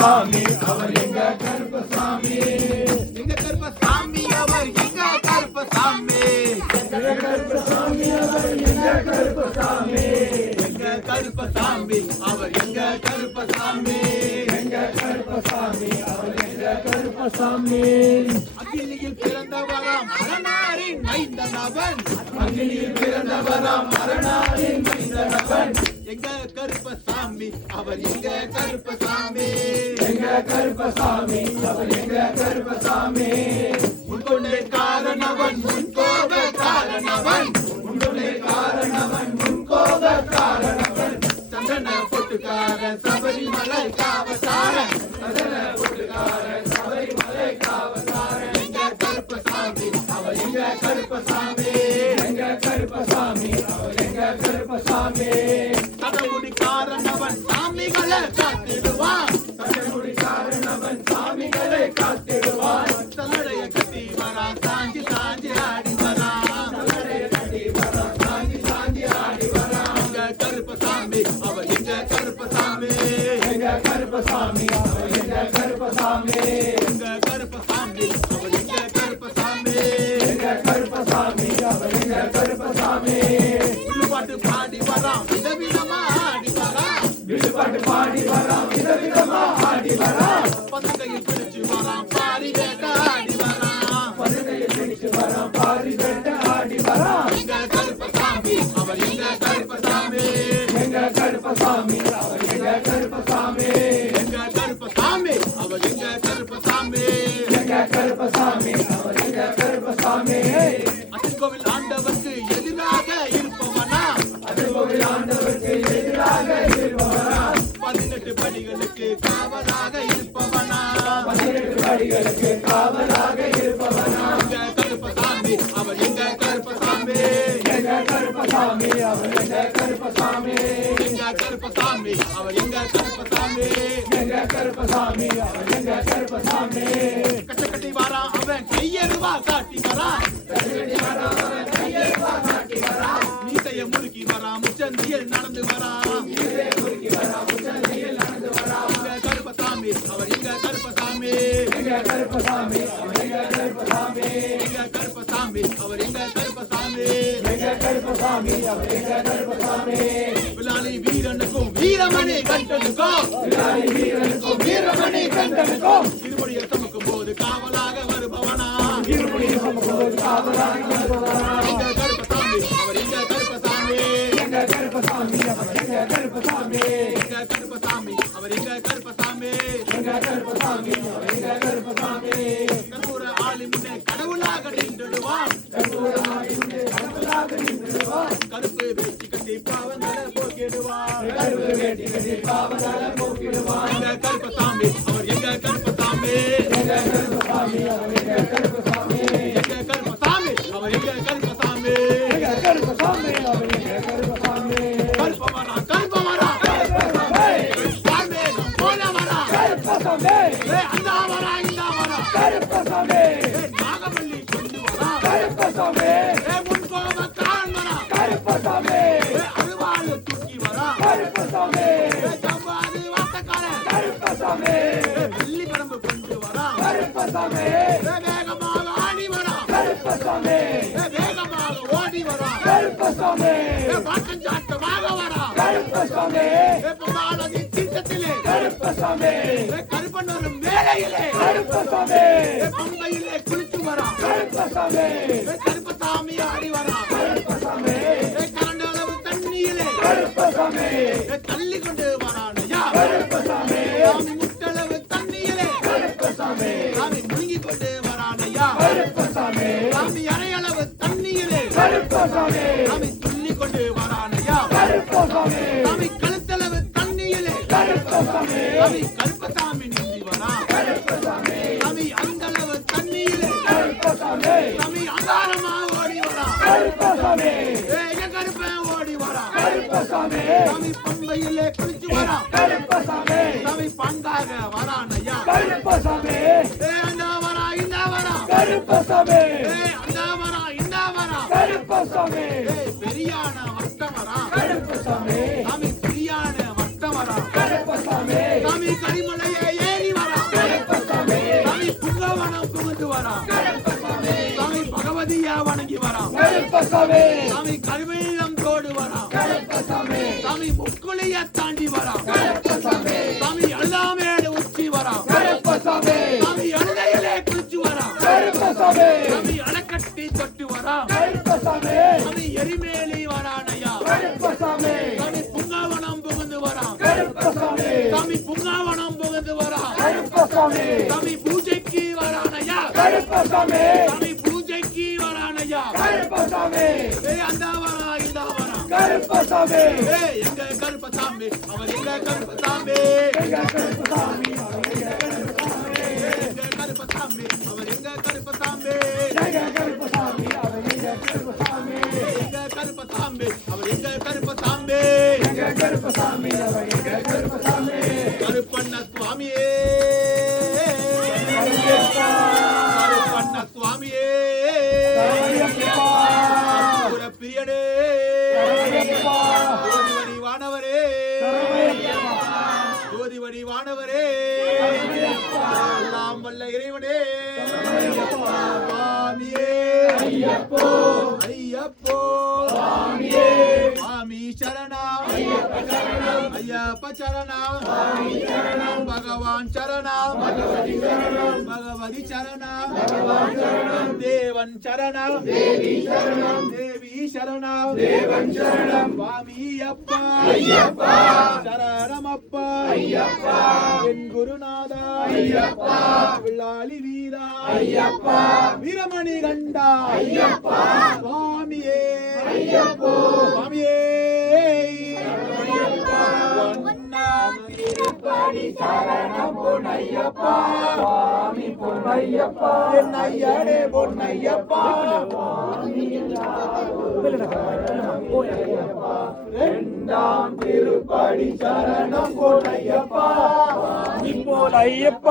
கருப்பசாமி அவர் எங்க கருப்பசாமி எங்க கருப்பசாமி அவர் எங்க கருப்பசாமி எங்க கருப்பசாமி அவர் எங்க கருப்பசாமி எங்க கருப்பசாமி அவர் எங்க கருப்பசாமி எங்க கருப்பசாமி அவர் எங்க கருப்பசாமி அகிலியில் பிறந்தவராம் மரணாரின் மைந்தனவன் அகிலில் பிறந்தவராம் மரணாரின் மைந்தனவன் எங்க கருப்பசாமி அவர் எங்க கருப்பசாமி எங்க கருப்பசாமி அவர் எங்க கருப்பசாமி முன்கொண்டே காரணவன் முன்கோப காரணவன் உன்னுடைய காரணவன் முன்கோப காரணவன் சந்தன பொட்டுக்கார சபரிமலை காவசார சதன ஒட்டுக்கார சபரிமலை காவசார எங்க கருப்பசாமி அவர் எங்க கருப்பசாமி எங்க கருப்பசாமி அவர் எங்க கருப்பசாமி தடமுடி காரணவன் சாமிகளை காத்திடுவான் தன்னுடைய காரணவன் சாமிகளை காத்திடுவான் தன்னுடைய கட்டி வரா சாஞ்சி சாஞ்சி ஆடி வரா தன்னுடைய கட்டி வரான் சாந்தி சாந்தி ஆடி வரான் எங்க கருப்பசாமி அவர் எங்க கருப்பசாமி எங்க கருப்பசாமி அவர் எங்க கருப்பசாமி எங்க கருப்பசாமி அவர் எங்க கருப்பசாமி எங்க கருப்பசாமி அவர் எங்க கருப்பசாமி பாட்டு பாடி வரான் விதவிதமா ஆடி வரான் விழுப்பாட்டு பாடி வரான் விதவிதமா ஆடி வரான் பசங்கையில் பிடிச்சு வரான் பாரி வேட்ட ஆடி வரான் பதுகையில் பிடிச்சு வரான் பாரி வெட்ட ஆடி வரான் எங்க கருப்பசாமி அவர் எங்க கருப்பசாமி எங்க கருப்பசாமி அவர் எங்க கருப்பசாமி எங்க கருப்பசாமி அவர் எங்க கருப்பசாமி எங்க கருப்பசாமி அவர் எங்க கருப்பசாமி அத்தின்கோவில் ஆண்டவருக்கு எதிராக இருப்பவனா அதுபோல் ஆண்டவருக்கு எதிராக இருப்பவரா 18 படிகளுக்கு காவலாக இருப்பவனா 18 படிகளுக்கு காவலாக இருப்பவரா எங்க கருப்பசாமி அவர் எங்க கருப்பசாமி எங்க கருப்பசாமி அவர் எங்க கருப்பசாமி எங்க கருப்பசாமி அவர் எங்க கருப்பசாமி எங்க கருப்பசாமி அவர் எங்க கருப்பசாமி கட்டக்கட்டி வாரா அவன் கையெழுவா காட்டி வரா மீசைய முறுக்கி வரா முச்சந்தியில் நடந்து வரா எங்க கருப்பசாமி அவர் எங்க கருப்பசாமி எங்க கருப்பசாமி அவர் எங்க கருப்பசாமி எங்க கருப்பசாமி அவர் எங்க கருப்பசாமி எங்க கருப்பசாமி அவர் எங்க கருப்பசாமி விலாலி வீரனுக்கும் வீரமணி கண்டனுக்கும் விலாலி வீரனுக்கும் வீரமணி கண்டனுக்கும் திருமொழியை சமக்கும் போது காவலாக வருபவனா இருமுடி சமூகம் காவலாக இருப்பவரா எங்க கருப்பசாமி அவர் எங்க கருப்பசாமி எங்க கருப்பசாமி அவர் எங்க கருப்பசாமி எங்க கருப்பசாமி அவர் எங்க கருப்பசாமி எங்க கருப்பசாமி அவர் எங்க கருப்பசாமி கற்பூர ஆளி முன்னே கடவுளாக நின்றுடுவான் கடவுளாக நின்றுடுவார் கருப்பு வேட்டி கட்டி பாவங்களை போக்கிடுவான் கருப்பு வேட்டி கட்டி பாவனால போக்கிடுவார் எங்க கருப்பசாமி அவர் எங்க கருப்பசாமி எங்க கருப்பசாமி அவர் எங்க கருப்பசாமி எங்க கருப்பசாமி அவர் எங்க கருப்பசாமி எங்க கருப்பசாமி அவர் எங்க கருப்பசாமி கருப்பவரா கருப்பவரா சாமி நம் போல வரா கருப்பசாமி அந்த வரா இந்த வரா கருப்பசாமி நாகவல்லி கொண்டு வரா கருப்பசாமி முன்கோப காரன் வரா கருப்பசாமி அழுவாளு தூக்கி வரா கருப்பசாமி ஜவ்வாது வாட்டக்காரன் கருப்பசாமி வெள்ளி பரம்பு கொண்டு வரா கருப்பசாமி வேகமாக ஆடி வரா கருப்பசாமி வேகமாக ஓடி வரா கருப்பசாமி வாக்கஞ்சாட்டமாக வரா கருப்பசாமி பொம்மாளதி தீர்த்தத்திலே கருப்பசாமி கருப்பன் வரும் வேலையிலே கருப்பசாமி பம்பையிலே குளிச்சு வரா கருப்பசாமி கருப்பசாமி ஆடி வரா கருப்பசாமி கரண்ட அளவு தண்ணியிலே கருப்பசாமி தள்ளி கொண்டு வரானையா கருப்பசாமி சாமி முட்டளவு தண்ணியிலே கருப்பசாமி சாமி முழுங்கி கொண்டு வரானையா கருப்பசாமி சாமி அரையளவு தண்ணியிலே கருப்பசாமி சாமி துள்ளி கொண்டு வரானையா கருப்பசாமி சாமி கழுத்தளவு தண்ணியிலே கருப்பசாமி சாமி கருப்பசாமி நீந்தி வரா கருப்பசாமி சாமி அந்த அளவு தண்ணியிலே கருப்பசாமி சாமி அகாரமா ஓடி வரா கருப்பசாமி எங்க கருப்பன் ஓடி வரா கருப்பசாமி சாமி பம்பையிலே குளிச்சு வரா கருப்பசாமி சாமி பங்காக வரானையா கருப்பசாமி அந்த வரா இந்த வரா கருப்பசாமி அந்த வரா இந்த வரா கருப்பசாமி பெரியான வட்டம் வரா கருப்பசாமி சாமி பெரியான வட்டம் வரா கருப்பசாமி சாமி கரிமலையே கருப்பசாமி சாமி கருவீரம் தோடு வரான் கருப்பசாமி சாமி முக்குளிய தாண்டி வரான் கருப்பசாமி சாமி எழுதாமேடு உச்சி வரான் கருப்பசாமி சாமி எழுதையிலே குளிச்சு வரான் கருப்பசாமி சாமி அணைக்கட்டி தொட்டு வரான் கருப்பசாமி சாமி எரிமேலி வரானையா கருப்பசாமி சாமி புங்காவனம் புகுந்து வரான் கருப்பசாமி சாமி புங்காவனம் புகுந்து வரான் கருப்பசாமி சாமி பூஜைக்கு வரானையா கருப்பசாமி சாமி பூஜைக்கு வரானையா கருப்பசாமி ஏய் அந்த வரா இந்த வரா கருப்பசாமி ஏய் எங்க கருப்பசாமி அவர் எங்க கருப்பசாமி எங்க கருப்பசாமி எங்க கருப்பசாமி அவர் எங்க கருப்பசாமி எங்க கருப்பசாமி அவர் எங்க கருப்பசாமி எங்க கருப்பசாமி அவர் எங்க கருப்பசாமி எங்க கருப்பசாமி அவர் எங்க கருப்பசாமி கருப்பண்ண சுவாமியே கருப்பண்ண சுவாமியே பிரியனே ஜோதிவடி வானவரே ஜோதிவடி வானவரே எல்லாம் வல்ல இறைவனே சுவாமியே ஐயப்போ ஐயப்போ சுவாமியே சுவாமி சரணா ஐயப்ப சரணா பகவான் சரணா பகவதி சரணா தேவன் சரணா தேவி சரணா தேவன் சரணம் சுவாமி அப்பா ஐயப்பா சரணமப்பா ஐயப்பா என் குருநாதா ஐயப்பா வில்லாளி வீரா ஐயப்பா வீரமணி கண்டா ஐயப்பா சுவாமியே ஐயப்போ சுவாமியே திருப்படி சரணம் பொன்னையப்பா சுவாமி பொன்னையப்பா என் ஐயனே பொன்னையப்பா இரண்டாம் திருப்படி சரணம் பொன்னையப்பா இப்போ ஐயப்பா